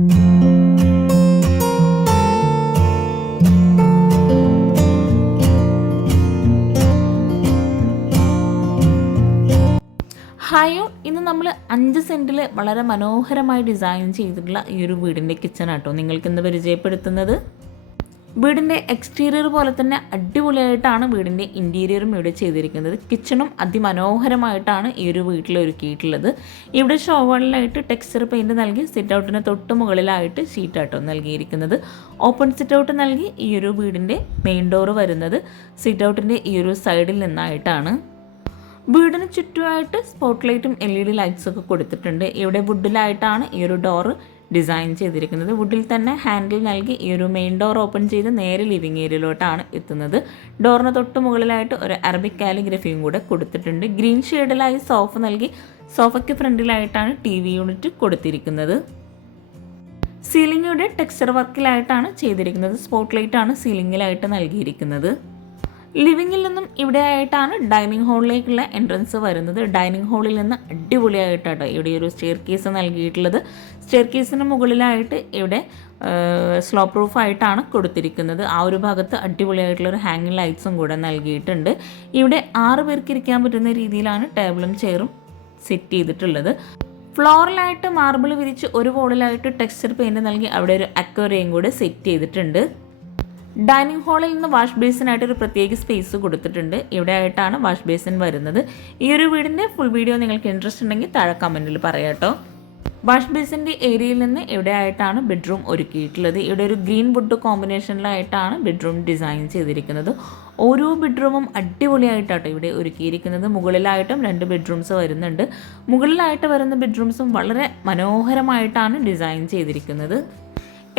ഹായോ, ഇന്ന് നമ്മൾ 5 സെൻറ്റിൽ വളരെ മനോഹരമായി ഡിസൈൻ ചെയ്തിട്ടുള്ള ഈ ഒരു വീടിൻ്റെ കിച്ചണാട്ടോ നിങ്ങൾക്ക് ഇന്ന് പരിചയപ്പെടുത്തുന്നത്. വീടിൻ്റെ എക്സ്റ്റീരിയർ പോലെ തന്നെ അടിപൊളിയായിട്ടാണ് വീടിൻ്റെ ഇൻറ്റീരിയറും ഇവിടെ ചെയ്തിരിക്കുന്നത്. കിച്ചണും അതിമനോഹരമായിട്ടാണ് ഈ ഒരു വീട്ടിൽ ഒരുക്കിയിട്ടുള്ളത്. ഇവിടെ ഷോവളിലായിട്ട് ടെക്സ്ചർ പെയിൻറ്റ് നൽകി സിറ്റ് ഔട്ടിന് തൊട്ട് മുകളിലായിട്ട് ഷീറ്റാട്ടോ നൽകിയിരിക്കുന്നത്. ഓപ്പൺ സിറ്റ് ഔട്ട് നൽകി ഈ ഒരു വീടിൻ്റെ മെയിൻ ഡോറ് വരുന്നത് സിറ്റ് ഔട്ടിൻ്റെ ഈ ഒരു സൈഡിൽ നിന്നായിട്ടാണ്. വീടിന് ചുറ്റുമായിട്ട് സ്പോട്ട് ലൈറ്റും LED ലൈറ്റ്സൊക്കെ കൊടുത്തിട്ടുണ്ട്. ഇവിടെ വുഡിലായിട്ടാണ് ഈ ഒരു ഡോറ് ഡിസൈൻ ചെയ്തിരിക്കുന്നത്. വുഡിൽ തന്നെ ഹാൻഡിൽ നൽകി ഈ ഒരു മെയിൻ ഡോർ ഓപ്പൺ ചെയ്ത് നേരെ ലിവിങ് ഏരിയയിലോട്ടാണ് എത്തുന്നത്. ഡോറിന് തൊട്ട് മുകളിലായിട്ട് ഒരു അറബിക് കാലിഗ്രഫിയും കൂടെ കൊടുത്തിട്ടുണ്ട്. ഗ്രീൻ ഷെയ്ഡിലായി സോഫ നൽകി സോഫയ്ക്ക് ഫ്രണ്ടിലായിട്ടാണ് TV യൂണിറ്റ് കൊടുത്തിരിക്കുന്നത്. സീലിംഗിയുടെ ടെക്സ്ചർ വർക്കിലായിട്ടാണ് ചെയ്തിരിക്കുന്നത്. സ്പോട്ട് ലൈറ്റാണ് സീലിംഗിലായിട്ട് നൽകിയിരിക്കുന്നത്. ലിവിങ്ങിൽ നിന്നും ഇവിടെ ആയിട്ടാണ് ഡൈനിങ് ഹാളിലേക്കുള്ള എൻട്രൻസ് വരുന്നത്. ഡൈനിങ് ഹാളിൽ നിന്ന് അടിപൊളിയായിട്ടാണ് ഇവിടെ ഒരു സ്റ്റെയർ കേസ് നൽകിയിട്ടുള്ളത്. സ്റ്റെയർ കേസിന് മുകളിലായിട്ട് ഇവിടെ സ്ലോ പ്രൂഫായിട്ടാണ് കൊടുത്തിരിക്കുന്നത്. ആ ഒരു ഭാഗത്ത് അടിപൊളിയായിട്ടുള്ളൊരു ഹാങ്ങിങ് ലൈറ്റ്സും കൂടെ നൽകിയിട്ടുണ്ട്. ഇവിടെ 6 പേർക്ക് ഇരിക്കാൻ പറ്റുന്ന രീതിയിലാണ് ടേബിളും ചെയറും സെറ്റ് ചെയ്തിട്ടുള്ളത്. ഫ്ലോറിലായിട്ട് മാർബിൾ വിരിച്ച് ഒരു വോളിലായിട്ട് ടെക്സ്ചർ പെയിൻറ്റ് നൽകി അവിടെ ഒരു അക്വേറിയം കൂടെ സെറ്റ് ചെയ്തിട്ടുണ്ട്. ഡൈനിങ് ഹാളിൽ നിന്ന് വാഷ് ബേസിനായിട്ട് ഒരു പ്രത്യേക സ്പേസ് കൊടുത്തിട്ടുണ്ട്. ഇവിടെ ആയിട്ടാണ് വാഷ് ബേസിൻ വരുന്നത്. ഈ ഒരു വീടിൻ്റെ ഫുൾ വീഡിയോ നിങ്ങൾക്ക് ഇൻട്രസ്റ്റ് ഉണ്ടെങ്കിൽ താഴെ കമൻറ്റിൽ പറയാട്ടോ. വാഷ് ബേസിൻ്റെ ഏരിയയിൽ നിന്ന് ഇവിടെ ആയിട്ടാണ് ബെഡ്റൂം ഒരുക്കിയിട്ടുള്ളത്. ഇവിടെ ഒരു ഗ്രീൻ വുഡ് കോമ്പിനേഷനിലായിട്ടാണ് ബെഡ്റൂം ഡിസൈൻ ചെയ്തിരിക്കുന്നത്. ഓരോ ബെഡ്റൂമും അടിപൊളിയായിട്ടാട്ടോ ഇവിടെ ഒരുക്കിയിരിക്കുന്നത്. മുകളിലായിട്ടും 2 ബെഡ്റൂംസ് വരുന്നുണ്ട്. മുകളിലായിട്ട് വരുന്ന ബെഡ്റൂംസും വളരെ മനോഹരമായിട്ടാണ് ഡിസൈൻ ചെയ്തിരിക്കുന്നത്.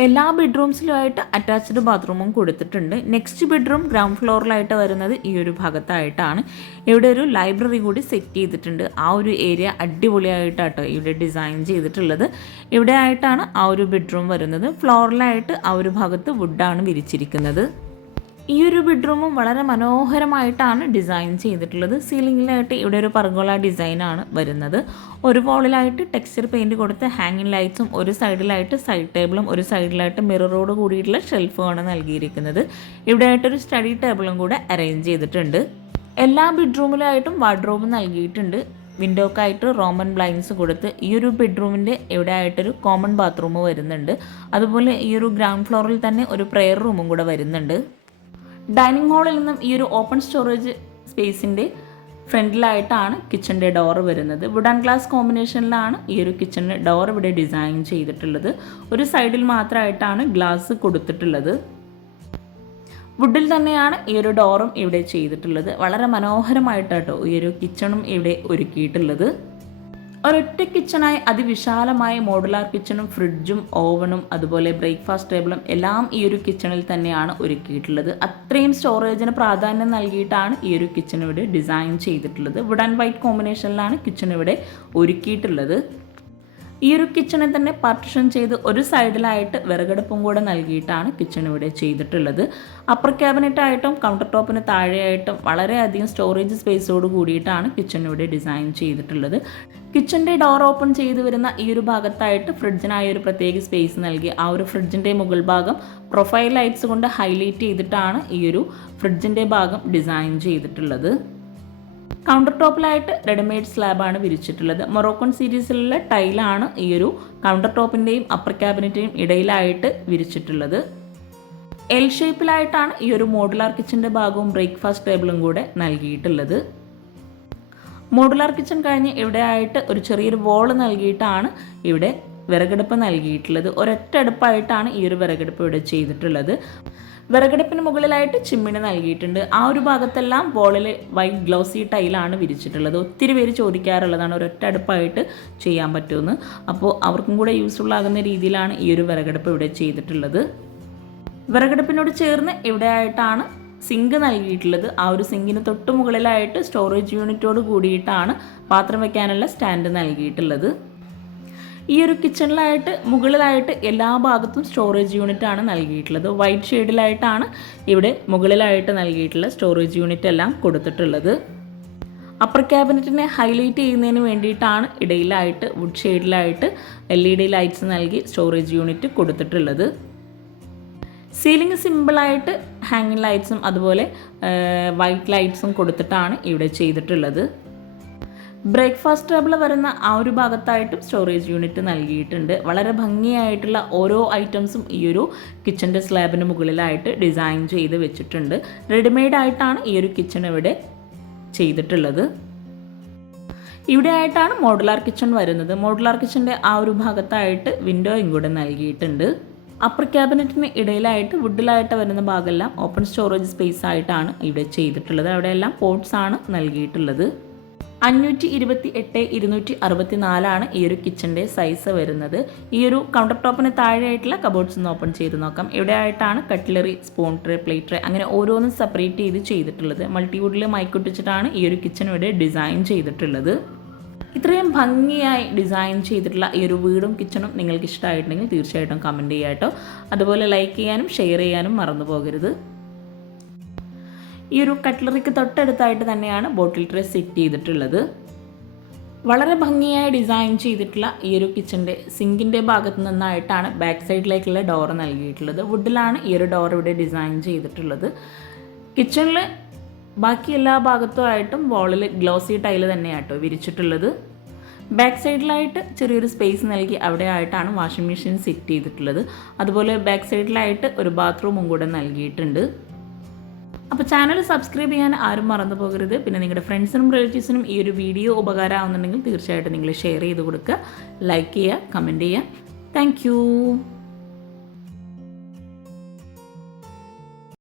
എല്ലാ ബെഡ്റൂംസിലുമായിട്ട് അറ്റാച്ച്ഡ് ബാത്റൂമും കൊടുത്തിട്ടുണ്ട്. നെക്സ്റ്റ് ബെഡ്റൂം ഗ്രൗണ്ട് ഫ്ലോറിലായിട്ട് വരുന്നത് ഈ ഒരു ഭാഗത്തായിട്ടാണ്. ഇവിടെ ഒരു ലൈബ്രറി കൂടി സെറ്റ് ചെയ്തിട്ടുണ്ട്. ആ ഒരു ഏരിയ അടിപൊളിയായിട്ടാട്ടോ ഇവിടെ ഡിസൈൻ ചെയ്തിട്ടുള്ളത്. ഇവിടെ ആയിട്ടാണ് ആ ഒരു ബെഡ്റൂം വരുന്നത്. ഫ്ലോറിലായിട്ട് ആ ഒരു ഭാഗത്ത് വുഡാണ് വിരിച്ചിരിക്കുന്നത്. ഈ ഒരു ബെഡ്റൂമും വളരെ മനോഹരമായിട്ടാണ് ഡിസൈൻ ചെയ്തിട്ടുള്ളത്. സീലിംഗിലായിട്ട് ഇവിടെ ഒരു പർഗോള ഡിസൈനാണ് വരുന്നത്. ഒരു വോളിലായിട്ട് ടെക്സ്ചർ പെയിൻറ്റ് കൊടുത്ത് ഹാങ്ങിങ് ലൈറ്റ്സും ഒരു സൈഡിലായിട്ട് സൈഡ് ടേബിളും ഒരു സൈഡിലായിട്ട് മിററോട് കൂടിയിട്ടുള്ള ഷെൽഫുമാണ് നൽകിയിരിക്കുന്നത്. ഇവിടെ ആയിട്ടൊരു സ്റ്റഡി ടേബിളും കൂടെ അറേഞ്ച് ചെയ്തിട്ടുണ്ട്. എല്ലാ ബെഡ്റൂമിലായിട്ടും വാർഡ്രോബ് നൽകിയിട്ടുണ്ട്. വിൻഡോക്കായിട്ട് റോമൻ ബ്ലൈൻഡ്സ് കൊടുത്ത് ഈ ഒരു ബെഡ്റൂമിൻ്റെ ഇവിടെ ആയിട്ടൊരു കോമൺ ബാത്റൂം വരുന്നുണ്ട്. അതുപോലെ ഈ ഒരു ഗ്രൗണ്ട് ഫ്ലോറിൽ തന്നെ ഒരു പ്രെയർ റൂമും കൂടെ വരുന്നുണ്ട്. ഡൈനിങ് ഹാളിൽ നിന്നും ഈ ഒരു ഓപ്പൺ സ്റ്റോറേജ് സ്പേസിൻ്റെ ഫ്രണ്ടിലായിട്ടാണ് കിച്ചൻ്റെ ഡോറ് വരുന്നത്. വുഡ് ആൻഡ് ഗ്ലാസ് കോമ്പിനേഷനിലാണ് ഈ ഒരു കിച്ചൻ്റെ ഡോർ ഇവിടെ ഡിസൈൻ ചെയ്തിട്ടുള്ളത്. ഒരു സൈഡിൽ മാത്രമായിട്ടാണ് ഗ്ലാസ് കൊടുത്തിട്ടുള്ളത്. വുഡിൽ തന്നെയാണ് ഈ ഒരു ഡോറും ഇവിടെ ചെയ്തിട്ടുള്ളത്. വളരെ മനോഹരമായിട്ടാട്ടോ ഈ ഒരു കിച്ചണും ഇവിടെ ഒരുക്കിയിട്ടുള്ളത്. ഒരൊറ്റ കിച്ചണായി അതിവിശാലമായ മോഡുലാർ കിച്ചണും ഫ്രിഡ്ജും ഓവനും അതുപോലെ ബ്രേക്ക്ഫാസ്റ്റ് ടേബിളും എല്ലാം ഈ ഒരു കിച്ചണിൽ തന്നെയാണ് ഒരുക്കിയിട്ടുള്ളത്. അത്രയും സ്റ്റോറേജിന് പ്രാധാന്യം നൽകിയിട്ടാണ് ഈ ഒരു കിച്ചൺ ഇവിടെ ഡിസൈൻ ചെയ്തിട്ടുള്ളത്. വുഡ് ആൻഡ് വൈറ്റ് കോമ്പിനേഷനിലാണ് കിച്ചൺ ഇവിടെ ഒരുക്കിയിട്ടുള്ളത്. ഈ ഒരു കിച്ചണിൽ തന്നെ പാർട്ടിഷൻ ചെയ്ത് ഒരു സൈഡിലായിട്ട് വിറകടുപ്പും കൂടെ നൽകിയിട്ടാണ് കിച്ചൺ ഇവിടെ ചെയ്തിട്ടുള്ളത്. അപ്പർ ക്യാബിനറ്റായിട്ടും കൗണ്ടർ ടോപ്പിന് താഴെയായിട്ടും വളരെയധികം സ്റ്റോറേജ് സ്പേസോട് കൂടിയിട്ടാണ് കിച്ചൺ ഇവിടെ ഡിസൈൻ ചെയ്തിട്ടുള്ളത്. കിച്ചൻ്റെ ഡോർ ഓപ്പൺ ചെയ്ത് വരുന്ന ഈ ഒരു ഭാഗത്തായിട്ട് ഫ്രിഡ്ജിനായി ഒരു പ്രത്യേക സ്പേസ് നൽകി ആ ഒരു ഫ്രിഡ്ജിൻ്റെ മുകൾ ഭാഗം പ്രൊഫൈൽ ലൈറ്റ്സ് കൊണ്ട് ഹൈലൈറ്റ് ചെയ്തിട്ടാണ് ഈ ഒരു ഫ്രിഡ്ജിൻ്റെ ഭാഗം ഡിസൈൻ ചെയ്തിട്ടുള്ളത്. കൗണ്ടർ ടോപ്പിലായിട്ട് റെഡിമെയ്ഡ് സ്ലാബാണ് വിരിച്ചിട്ടുള്ളത്. മൊറോക്കൺ സീരീസിലുള്ള ടൈലാണ് ഈ ഒരു കൗണ്ടർ ടോപ്പിൻ്റെയും അപ്പർ ക്യാബിനറ്റിൻ്റെയും ഇടയിലായിട്ട് വിരിച്ചിട്ടുള്ളത്. എൽ ഷേപ്പിലായിട്ടാണ് ഈ ഒരു മോഡുലാർ കിച്ചൻ്റെ ഭാഗവും ബ്രേക്ക്ഫാസ്റ്റ് ടേബിളും കൂടെ നൽകിയിട്ടുള്ളത്. മോഡുലാർ കിച്ചൺ കഴിഞ്ഞ് ഇവിടെ ആയിട്ട് ഒരു ചെറിയൊരു വോള് നൽകിയിട്ടാണ് ഇവിടെ വിറകടുപ്പ് നൽകിയിട്ടുള്ളത്. ഒരൊറ്റ അടുപ്പായിട്ടാണ് ഈ ഒരു വിറകടുപ്പ് ഇവിടെ ചെയ്തിട്ടുള്ളത്. വിറകടുപ്പിന് മുകളിലായിട്ട് ചിമ്മിണി നൽകിയിട്ടുണ്ട്. ആ ഒരു ഭാഗത്തെല്ലാം വോളിൽ വൈറ്റ് ഗ്ലോസി ടൈലാണ് വിരിച്ചിട്ടുള്ളത്. ഒത്തിരി പേര് ചോദിക്കാറുള്ളതാണ് ഒരൊറ്റ അടുപ്പായിട്ട് ചെയ്യാൻ പറ്റുമെന്ന്. അപ്പോൾ അവർക്കും കൂടെ യൂസ്ഫുൾ ആകുന്ന രീതിയിലാണ് ഈ ഒരു വിറകടുപ്പ് ഇവിടെ ചെയ്തിട്ടുള്ളത്. വിറകടുപ്പിനോട് ചേർന്ന് ഇവിടെ ആയിട്ടാണ് സിങ്ക് നൽകിയിട്ടുള്ളത്. ആ ഒരു സിങ്കിന് തൊട്ട് മുകളിലായിട്ട് സ്റ്റോറേജ് യൂണിറ്റോട് കൂടിയിട്ടാണ് പാത്രം വയ്ക്കാനുള്ള സ്റ്റാൻഡ് നൽകിയിട്ടുള്ളത്. ഈ ഒരു കിച്ചണിലായിട്ട് മുകളിലായിട്ട് എല്ലാ ഭാഗത്തും സ്റ്റോറേജ് യൂണിറ്റ് ആണ് നൽകിയിട്ടുള്ളത്. വൈറ്റ് ഷെയ്ഡിലായിട്ടാണ് ഇവിടെ മുകളിലായിട്ട് നൽകിയിട്ടുള്ള സ്റ്റോറേജ് യൂണിറ്റ് എല്ലാം കൊടുത്തിട്ടുള്ളത്. അപ്പർ ക്യാബിനറ്റിനെ ഹൈലൈറ്റ് ചെയ്യുന്നതിന് വേണ്ടിയിട്ടാണ് ഇടയിലായിട്ട് വുഡ് ഷെയ്ഡിലായിട്ട് LED ലൈറ്റ്സ് നൽകി സ്റ്റോറേജ് യൂണിറ്റ് കൊടുത്തിട്ടുള്ളത്. സീലിംഗ് സിമ്പിളായിട്ട് ഹാങ്ങിങ് ലൈറ്റ്സും അതുപോലെ വൈറ്റ് ലൈറ്റ്സും കൊടുത്തിട്ടാണ് ഇവിടെ ചെയ്തിട്ടുള്ളത്. ബ്രേക്ക്ഫാസ്റ്റ് ടേബിൾ വരുന്ന ആ ഒരു ഭാഗത്തായിട്ടും സ്റ്റോറേജ് യൂണിറ്റ് നൽകിയിട്ടുണ്ട്. വളരെ ഭംഗിയായിട്ടുള്ള ഓരോ ഐറ്റംസും ഈ ഒരു കിച്ചൻ്റെ സ്ലാബിന് മുകളിലായിട്ട് ഡിസൈൻ ചെയ്ത് വെച്ചിട്ടുണ്ട്. റെഡിമെയ്ഡ് ആയിട്ടാണ് ഈ ഒരു കിച്ചൺ ഇവിടെ ചെയ്തിട്ടുള്ളത്. ഇവിടെ ആയിട്ടാണ് മോഡുലാർ കിച്ചൺ വരുന്നത്. മോഡുലാർ കിച്ചൻ്റെ ആ ഒരു ഭാഗത്തായിട്ട് വിൻഡോയും കൂടെ നൽകിയിട്ടുണ്ട്. അപ്പർ ക്യാബിനറ്റിന് ഇടയിലായിട്ട് വുഡിലായിട്ട് വരുന്ന ഭാഗമെല്ലാം ഓപ്പൺ സ്റ്റോറേജ് സ്പേസ് ആയിട്ടാണ് ഇവിടെ ചെയ്തിട്ടുള്ളത്. അവിടെയെല്ലാം പോട്ട്സ് ആണ് നൽകിയിട്ടുള്ളത്. 528/264 ഈ ഒരു കിച്ചൻ്റെ സൈസ് വരുന്നത്. ഈ ഒരു കൗണ്ടർ ടോപ്പിന് താഴെയായിട്ടുള്ള കബോർഡ്സ് ഒന്ന് ഓപ്പൺ ചെയ്ത് നോക്കാം. ഇവിടെ ആയിട്ടാണ് cutlery, spoon tray, plate tray അങ്ങനെ ഓരോന്നും സെപ്പറേറ്റ് ചെയ്ത് ചെയ്തിട്ടുള്ളത്. മൾട്ടിവുഡിൽ മൈക്കൊട്ടിച്ചിട്ടാണ് ഈ ഒരു കിച്ചൺ ഇവിടെ ഡിസൈൻ ചെയ്തിട്ടുള്ളത്. ഇത്രയും ഭംഗിയായി ഡിസൈൻ ചെയ്തിട്ടുള്ള ഈ ഒരു വീടും കിച്ചണും നിങ്ങൾക്ക് ഇഷ്ടമായിട്ടുണ്ടെങ്കിൽ തീർച്ചയായിട്ടും കമൻറ്റ് ചെയ്യുക കേട്ടോ. അതുപോലെ ലൈക്ക് ചെയ്യാനും ഷെയർ ചെയ്യാനും മറന്നു പോകരുത്. ഈ ഒരു കട്ട്ലറിക്ക് തൊട്ടടുത്തായിട്ട് തന്നെയാണ് ബോട്ടിൽ ട്രേ സെറ്റ് ചെയ്തിട്ടുള്ളത്. വളരെ ഭംഗിയായി ഡിസൈൻ ചെയ്തിട്ടുള്ള ഈ ഒരു കിച്ചൻ്റെ സിങ്കിൻ്റെ ഭാഗത്ത് നിന്നായിട്ടാണ് ബാക്ക് സൈഡിലേക്കുള്ള ഡോർ നൽകിയിട്ടുള്ളത്. വുഡിലാണ് ഈ ഒരു ഡോർ ഇവിടെ ഡിസൈൻ ചെയ്തിട്ടുള്ളത്. കിച്ചണിൽ ബാക്കി എല്ലാ ഭാഗത്തുമായിട്ടും വാളിൽ ഗ്ലോസി ടൈല് തന്നെയാട്ടോ വിരിച്ചിട്ടുള്ളത്. ബാക്ക് സൈഡിലായിട്ട് ചെറിയൊരു സ്പേസ് നൽകി അവിടെ ആയിട്ടാണ് വാഷിംഗ് മെഷീൻ സെറ്റ് ചെയ്തിട്ടുള്ളത്. അതുപോലെ ബാക്ക് സൈഡിലായിട്ട് ഒരു ബാത്റൂമും കൂടെ നൽകിയിട്ടുണ്ട്. അപ്പോൾ ചാനൽ സബ്സ്ക്രൈബ് ചെയ്യാൻ ആരും മറന്നു പോകരുത്. പിന്നെ നിങ്ങളുടെ ഫ്രണ്ട്സിനും റിലേറ്റീവ്സിനും ഈ ഒരു വീഡിയോ ഉപകാരമാവുന്നുണ്ടെങ്കിൽ തീർച്ചയായിട്ടും നിങ്ങൾ ഷെയർ ചെയ്ത് കൊടുക്കുക, ലൈക്ക് ചെയ്യുക, കമൻറ്റ് ചെയ്യുക. താങ്ക്